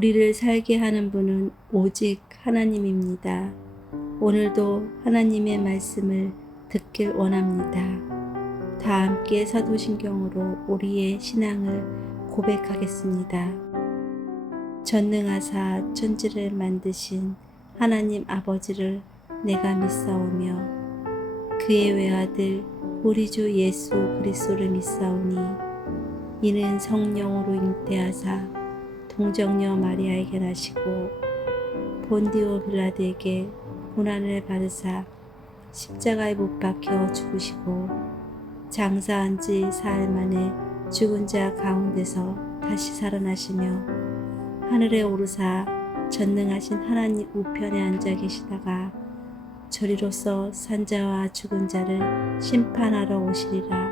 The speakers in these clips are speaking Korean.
우리를 살게 하는 분은 오직 하나님입니다. 오늘도 하나님의 말씀을 듣길 원합니다. 다 함께 사도신경으로 우리의 신앙을 고백하겠습니다. 전능하사 천지를 만드신 하나님 아버지를 내가 믿사오며 그의 외아들 우리 주 예수 그리스도를 믿사오니 이는 성령으로 잉태하사 동정녀 마리아에게 나시고 본디오 빌라드에게 고난을 받으사 십자가에 못 박혀 죽으시고 장사한 지 사흘 만에 죽은 자 가운데서 다시 살아나시며 하늘에 오르사 전능하신 하나님 우편에 앉아 계시다가 저리로서 산자와 죽은 자를 심판하러 오시리라.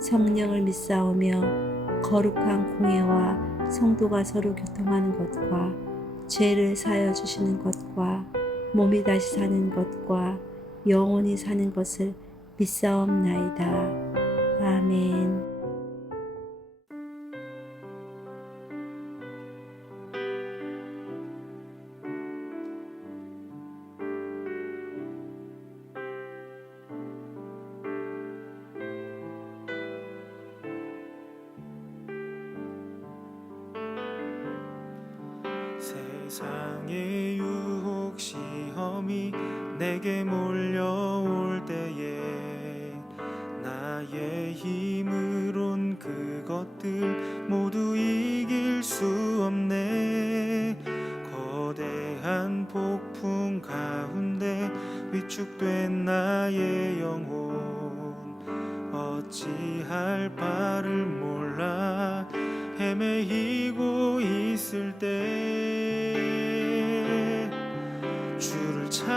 성령을 믿사오며 거룩한 공예와 성도가 서로 교통하는 것과 죄를 사하여 주시는 것과 몸이 다시 사는 것과 영원히 사는 것을 믿사옵나이다. 아멘. 세상의 유혹 시험이 내게 몰려올 때에 나의 힘으론 그것들 모두 이길 수 없네. 거대한 폭풍 가운데 위축된 나의 영혼 어찌할 바를 몰라 헤매이고 있을 때 주를 찬양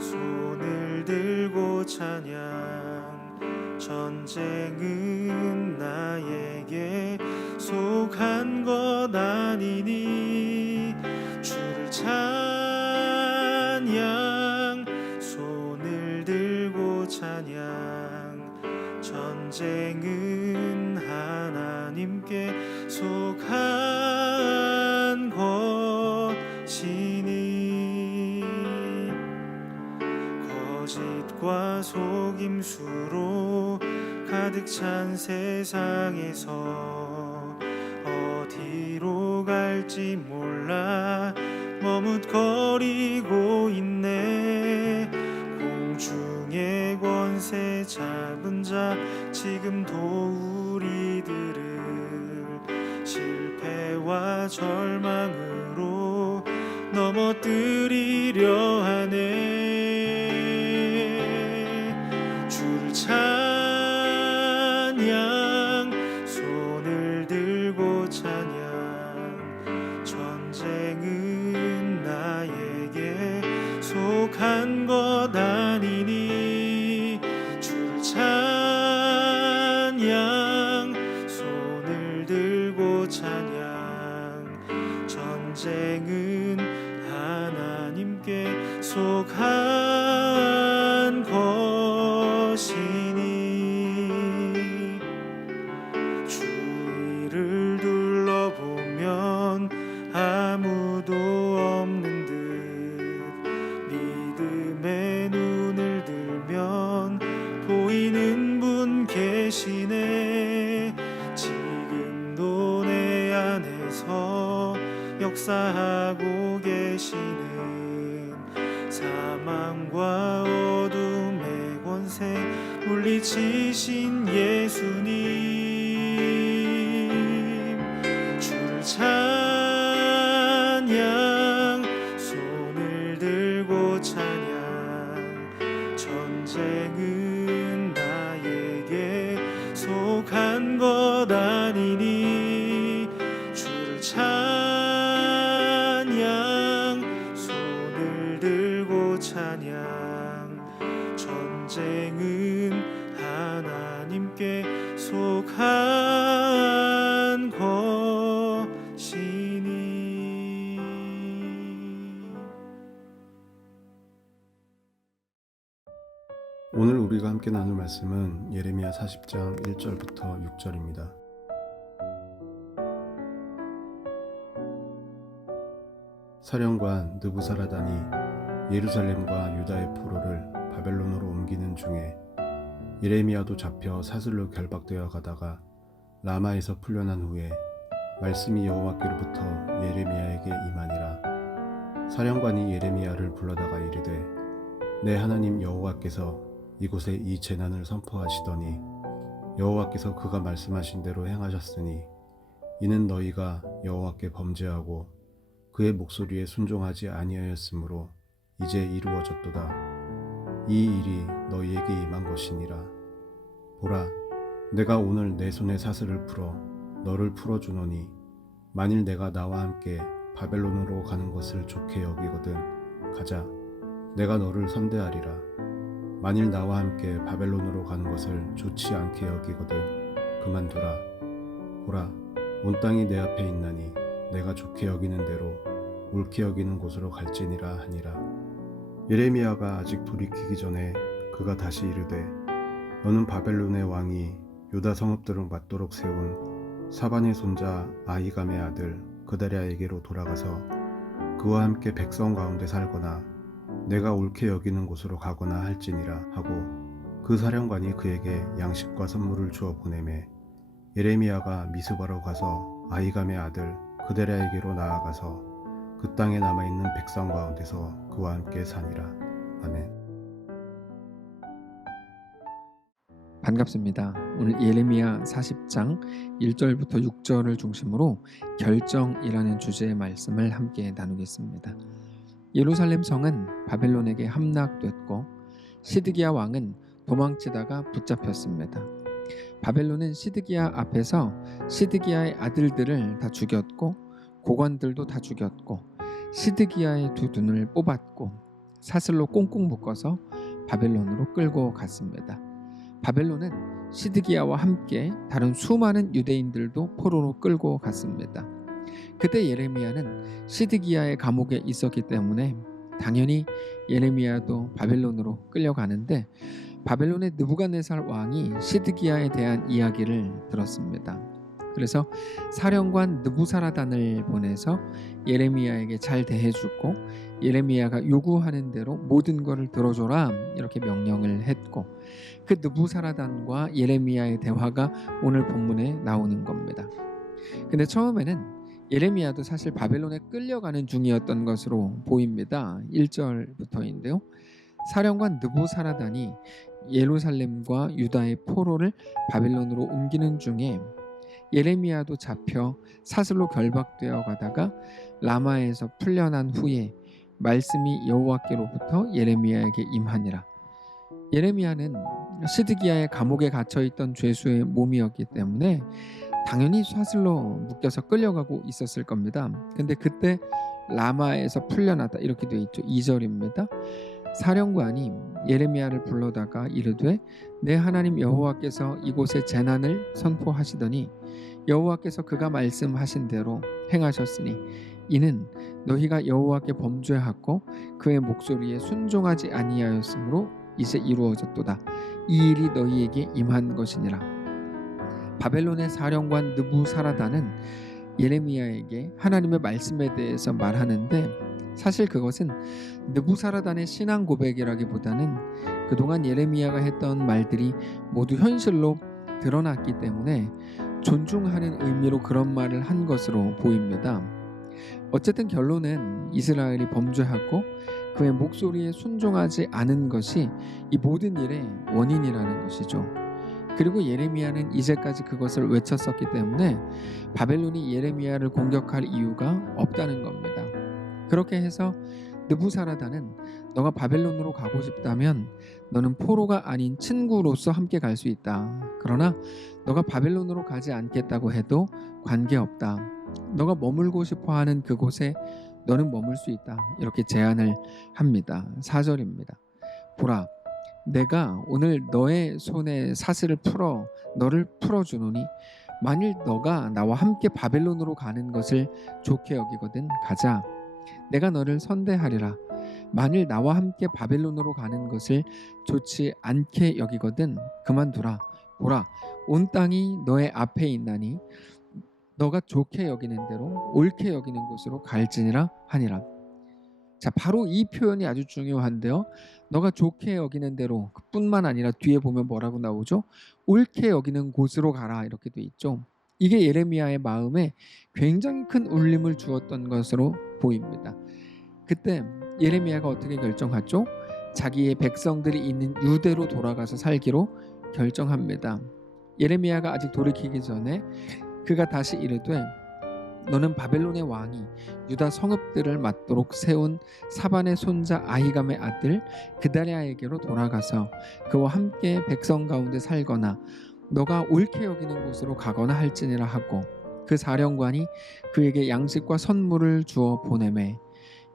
손을 들고 찬양 전쟁은 나에게 속한 것 아니니 주를 찬양 손을 들고 찬양 전쟁은 하나님께 속한 것이니 거짓과 속임수로 가득 찬 세상에서 어디로 갈지 몰라 머뭇거리고 있네. 공중의 권세 잡은 자 지금도 우리들을 실패와 절망으로 넘어뜨리려 하네. 주를 찬양 손을 들고 찬양 전쟁은 나에게 속한 것 아니니 주를 찬양 손을 들고 찬양 전쟁은 하나님께 속한 것이니 주위를 둘러보면 아무도 없는 듯 믿음의 눈을 들면 보이는 분 계시네. 지금도 내 안에서 역사하고 계시는 사망과 어둠의 권세 물리치신 예수님 주를 찬양 손을 들고 찬양 전쟁은 나에게 속한 것 아니니 주를 찬양 손을 들고 찬양 전쟁은 하나님께 속한 것이니. 오늘 우리가 함께 나눌 말씀은 예레미야 40장 1절부터 6절입니다. 사령관 느부사라단이 예루살렘과 유다의 포로를 바벨론으로 옮기는 중에 예레미야도 잡혀 사슬로 결박되어 가다가 라마에서 풀려난 후에 말씀이 여호와께로부터 예레미야에게 임하니라. 사령관이 예레미야를 불러다가 이르되 내 하나님 여호와께서 이곳에 이 재난을 선포하시더니 여호와께서 그가 말씀하신 대로 행하셨으니 이는 너희가 여호와께 범죄하고 그의 목소리에 순종하지 아니하였으므로 이제 이루어졌도다. 이 일이 너희에게 임한 것이니라. 보라, 내가 오늘 내 손에 사슬을 풀어 너를 풀어주노니 만일 내가 나와 함께 바벨론으로 가는 것을 좋게 여기거든 가자. 내가 너를 선대하리라. 만일 나와 함께 바벨론으로 가는 것을 좋지 않게 여기거든 그만두라. 보라, 온 땅이 내 앞에 있나니 내가 좋게 여기는 대로 옳게 여기는 곳으로 갈지니라 하니라. 예레미야가 아직 돌이키기 전에 그가 다시 이르되 너는 바벨론의 왕이 유다 성읍들을 맞도록 세운 사반의 손자 아히감의 아들 그다랴에게로 돌아가서 그와 함께 백성 가운데 살거나 내가 옳게 여기는 곳으로 가거나 할지니라 하고 그 사령관이 그에게 양식과 선물을 주어 보내매 예레미야가 미스바로 가서 아히감의 아들 그다랴에게로 나아가서 그 땅에 남아있는 백성 가운데서 그와 함께 사니라. 아멘. 반갑습니다. 오늘 예레미야 40장 1절부터 6절을 중심으로 결정이라는 주제의 말씀을 함께 나누겠습니다. 예루살렘 성은 바벨론에게 함락됐고 시드기야 왕은 도망치다가 붙잡혔습니다. 바벨론은 시드기야 앞에서 시드기야의 아들들을 다 죽였고 고관들도 다 죽였고 시드기야의 두 눈을 뽑았고 사슬로 꽁꽁 묶어서 바벨론으로 끌고 갔습니다. 바벨론은 시드기야와 함께 다른 수많은 유대인들도 포로로 끌고 갔습니다. 그때 예레미야는 시드기야의 감옥에 있었기 때문에 당연히 예레미야도 바벨론으로 끌려가는데 바벨론의 느부갓네살 왕이 시드기야에 대한 이야기를 들었습니다. 그래서 사령관 느부사라단을 보내서 예레미야에게 잘 대해주고 예레미야가 요구하는 대로 모든 것을 들어줘라 이렇게 명령을 했고 그 느부사라단과 예레미야의 대화가 오늘 본문에 나오는 겁니다. 근데 처음에는 예레미야도 사실 바벨론에 끌려가는 중이었던 것으로 보입니다. 1절부터인데요. 사령관 느부사라단이 예루살렘과 유다의 포로를 바벨론으로 옮기는 중에 예레미야도 잡혀 사슬로 결박되어 가다가 라마에서 풀려난 후에 말씀이 여호와께로부터 예레미야에게 임하니라. 예레미야는 시드기야의 감옥에 갇혀있던 죄수의 몸이었기 때문에 당연히 사슬로 묶여서 끌려가고 있었을 겁니다. 근데 그때 라마에서 풀려났다 이렇게 되어 있죠. 2절입니다. 사령관이 예레미야를 불러다가 이르되 내 하나님 여호와께서 이곳에 재난을 선포하시더니 여호와께서 그가 말씀하신 대로 행하셨으니 이는 너희가 여호와께 범죄하고 그의 목소리에 순종하지 아니하였으므로 이제 이루어졌도다. 이 일이 너희에게 임한 것이니라. 바벨론의 사령관 느부사라단은 예레미야에게 하나님의 말씀에 대해서 말하는데 사실 그것은 느부사라단의 신앙 고백이라기보다는 그동안 예레미야가 했던 말들이 모두 현실로 드러났기 때문에 존중하는 의미로 그런 말을 한 것으로 보입니다. 어쨌든 결론은 이스라엘이 범죄하고 그의 목소리에 순종하지 않은 것이 이 모든 일의 원인이라는 것이죠. 그리고 예레미야는 이제까지 그것을 외쳤었기 때문에 바벨론이 예레미야를 공격할 이유가 없다는 겁니다. 그렇게 해서 느부사라단은 너가 바벨론으로 가고 싶다면 너는 포로가 아닌 친구로서 함께 갈 수 있다. 그러나 너가 바벨론으로 가지 않겠다고 해도 관계없다. 너가 머물고 싶어하는 그곳에 너는 머물 수 있다. 이렇게 제안을 합니다. 4절입니다. 보라, 내가 오늘 너의 손에 사슬을 풀어 너를 풀어주노니 만일 너가 나와 함께 바벨론으로 가는 것을 좋게 여기거든 가자. 내가 너를 선대하리라. 만일 나와 함께 바벨론으로 가는 것을 좋지 않게 여기거든 그만두라. 보라, 온 땅이 너의 앞에 있나니 너가 좋게 여기는 대로 옳게 여기는 곳으로 갈지니라 하니라. 자, 바로 이 표현이 아주 중요한데요. 너가 좋게 여기는 대로, 뿐만 아니라 뒤에 보면 뭐라고 나오죠? 옳게 여기는 곳으로 가라, 이렇게 돼 있죠. 이게 예레미야의 마음에 굉장히 큰 울림을 주었던 것으로 보입니다. 그때 예레미야가 어떻게 결정하죠? 자기의 백성들이 있는 유대로 돌아가서 살기로 결정합니다. 예레미야가 아직 돌이키기 전에 그가 다시 이르되 너는 바벨론의 왕이 유다 성읍들을 맡도록 세운 사반의 손자 아히감의 아들 그다랴에게로 돌아가서 그와 함께 백성 가운데 살거나 너가 옳게 여기는 곳으로 가거나 할지니라 하고 그 사령관이 그에게 양식과 선물을 주어 보내매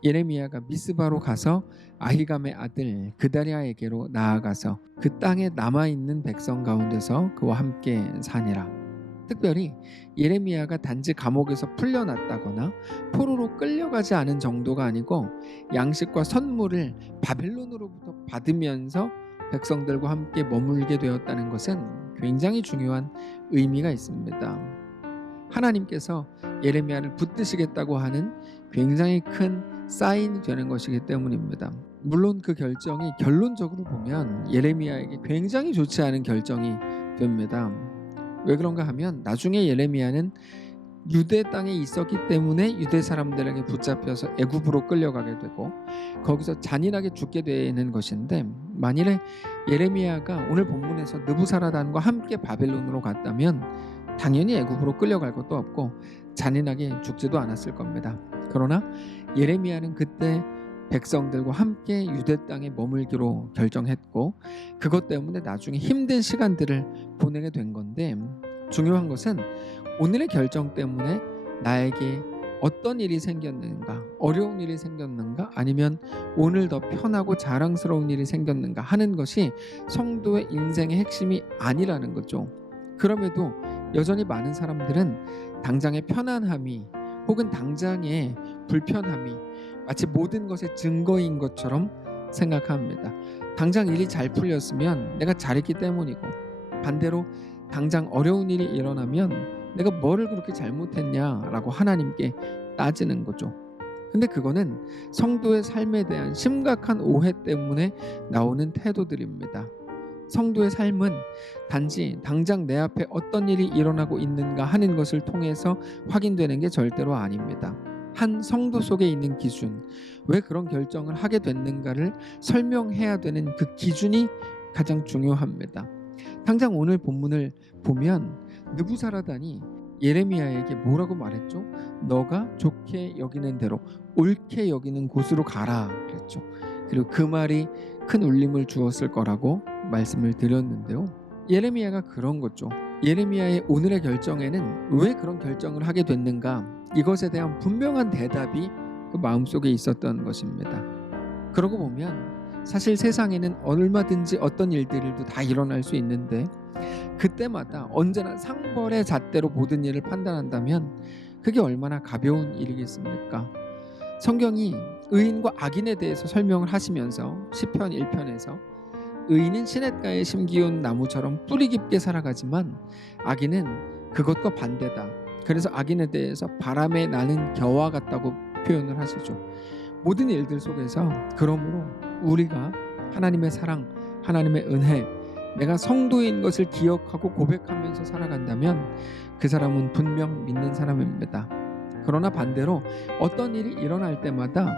예레미야가 미스바로 가서 아히감의 아들 그다랴에게로 나아가서 그 땅에 남아있는 백성 가운데서 그와 함께 사니라. 특별히 예레미야가 단지 감옥에서 풀려났다거나 포로로 끌려가지 않은 정도가 아니고 양식과 선물을 바벨론으로부터 받으면서 백성들과 함께 머물게 되었다는 것은 굉장히 중요한 의미가 있습니다. 하나님께서 예레미야를 붙드시겠다고 하는 굉장히 큰 사인이 되는 것이기 때문입니다. 물론 그 결정이 결론적으로 보면 예레미야에게 굉장히 좋지 않은 결정이 됩니다. 왜 그런가 하면 나중에 예레미야는 유대 땅에 있었기 때문에 유대 사람들에게 붙잡혀서 애굽으로 끌려가게 되고 거기서 잔인하게 죽게 되는 것인데, 만일에 예레미야가 오늘 본문에서 느부사라단과 함께 바벨론으로 갔다면 당연히 애굽으로 끌려갈 것도 없고 잔인하게 죽지도 않았을 겁니다. 그러나 예레미야는 그때 백성들과 함께 유대 땅에 머물기로 결정했고 그것 때문에 나중에 힘든 시간들을 보내게 된 건데, 중요한 것은 오늘의 결정 때문에 나에게 어떤 일이 생겼는가, 어려운 일이 생겼는가, 아니면 오늘 더 편하고 자랑스러운 일이 생겼는가 하는 것이 성도의 인생의 핵심이 아니라는 거죠. 그럼에도 여전히 많은 사람들은 당장의 편안함이 혹은 당장의 불편함이 마치 모든 것의 증거인 것처럼 생각합니다. 당장 일이 잘 풀렸으면 내가 잘했기 때문이고, 반대로 당장 어려운 일이 일어나면 내가 뭐를 그렇게 잘못했냐라고 하나님께 따지는 거죠. 근데 그거는 성도의 삶에 대한 심각한 오해 때문에 나오는 태도들입니다. 성도의 삶은 단지 당장 내 앞에 어떤 일이 일어나고 있는가 하는 것을 통해서 확인되는 게 절대로 아닙니다. 한 성도 속에 있는 기준, 왜 그런 결정을 하게 됐는가를 설명해야 되는 그 기준이 가장 중요합니다. 당장 오늘 본문을 보면 느부사라단이 예레미야에게 뭐라고 말했죠? 너가 좋게 여기는 대로 옳게 여기는 곳으로 가라 그랬죠. 그리고 그 말이 큰 울림을 주었을 거라고 말씀을 드렸는데요. 예레미야가 그런 거죠. 예레미야의 오늘의 결정에는 왜 그런 결정을 하게 됐는가, 이것에 대한 분명한 대답이 그 마음속에 있었던 것입니다. 그러고 보면 사실 세상에는 얼마든지 어떤 일들도 다 일어날 수 있는데 그때마다 언제나 상벌의 잣대로 모든 일을 판단한다면 그게 얼마나 가벼운 일이겠습니까? 성경이 의인과 악인에 대해서 설명을 하시면서 시편 1편에서 의인은 시냇가에 심기운 나무처럼 뿌리 깊게 살아가지만 악인은 그것과 반대다. 그래서 악인에 대해서 바람에 나는 겨와 같다고 표현을 하시죠. 모든 일들 속에서 그러므로 우리가 하나님의 사랑, 하나님의 은혜, 내가 성도인 것을 기억하고 고백하면서 살아간다면 그 사람은 분명 믿는 사람입니다. 그러나 반대로 어떤 일이 일어날 때마다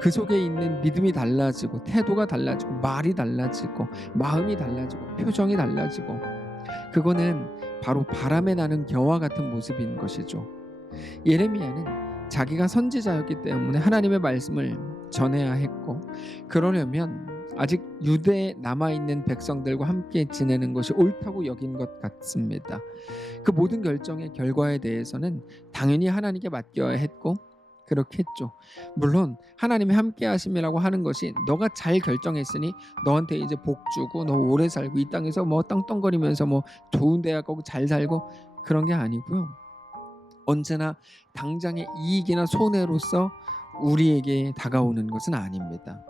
그 속에 있는 믿음이 달라지고 태도가 달라지고 말이 달라지고 마음이 달라지고 표정이 달라지고, 그거는 바로 바람에 나는 겨와 같은 모습인 것이죠. 예레미야는 자기가 선지자였기 때문에 하나님의 말씀을 전해야 했고, 그러려면 아직 유대에 남아있는 백성들과 함께 지내는 것이 옳다고 여긴 것 같습니다. 그 모든 결정의 결과에 대해서는 당연히 하나님께 맡겨야 했고 그렇게 했죠. 물론 하나님이 함께 하심이라고 하는 것이 너가 잘 결정했으니 너한테 이제 복 주고 너 오래 살고 이 땅에서 뭐 땅덩거리면서 뭐 좋은 대학 가고 잘 살고 그런 게 아니고요. 언제나 당장의 이익이나 손해로서 우리에게 다가오는 것은 아닙니다.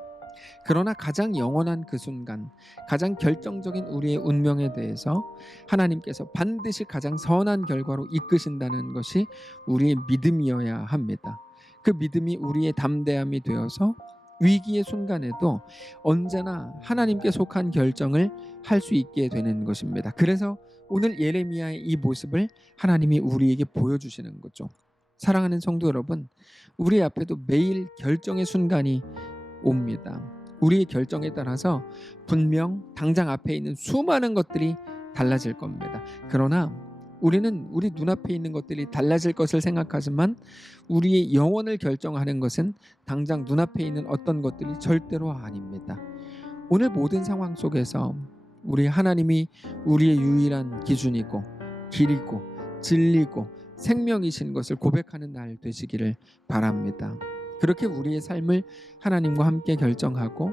그러나 가장 영원한 그 순간, 가장 결정적인 우리의 운명에 대해서 하나님께서 반드시 가장 선한 결과로 이끄신다는 것이 우리의 믿음이어야 합니다. 그 믿음이 우리의 담대함이 되어서 위기의 순간에도 언제나 하나님께 속한 결정을 할 수 있게 되는 것입니다. 그래서 오늘 예레미야의 이 모습을 하나님이 우리에게 보여주시는 거죠. 사랑하는 성도 여러분, 우리 앞에도 매일 결정의 순간이 옵니다. 우리의 결정에 따라서 분명 당장 앞에 있는 수많은 것들이 달라질 겁니다. 그러나 우리는 우리 눈앞에 있는 것들이 달라질 것을 생각하지만 우리의 영혼을 결정하는 것은 당장 눈앞에 있는 어떤 것들이 절대로 아닙니다. 오늘 모든 상황 속에서 우리 하나님이 우리의 유일한 기준이고 길이고 진리고 생명이신 것을 고백하는 날 되시기를 바랍니다. 그렇게 우리의 삶을 하나님과 함께 결정하고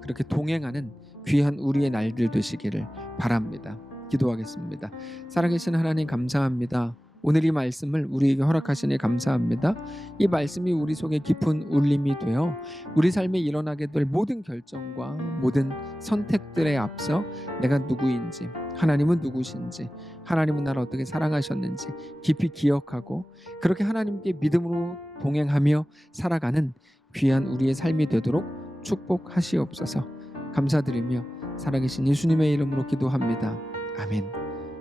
그렇게 동행하는 귀한 우리의 날들 되시기를 바랍니다. 기도하겠습니다. 살아계신 하나님 감사합니다. 오늘 이 말씀을 우리에게 허락하시니 감사합니다. 이 말씀이 우리 속에 깊은 울림이 되어 우리 삶에 일어나게 될 모든 결정과 모든 선택들에 앞서 내가 누구인지, 하나님은 누구신지, 하나님은 나를 어떻게 사랑하셨는지 깊이 기억하고 그렇게 하나님께 믿음으로 동행하며 살아가는 귀한 우리의 삶이 되도록 축복하시옵소서. 감사드리며 살아계신 예수님의 이름으로 기도합니다. 아멘.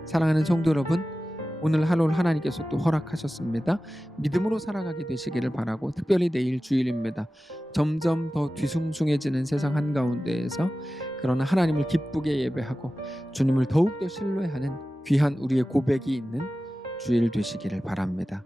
사랑하는 성도 여러분, 오늘 하루를 하나님께서 또 허락하셨습니다. 믿음으로 살아가게 되시기를 바라고 특별히 내일 주일입니다. 점점 더 뒤숭숭해지는 세상 한가운데에서 그러나 하나님을 기쁘게 예배하고 주님을 더욱더 신뢰하는 귀한 우리의 고백이 있는 주일 되시기를 바랍니다.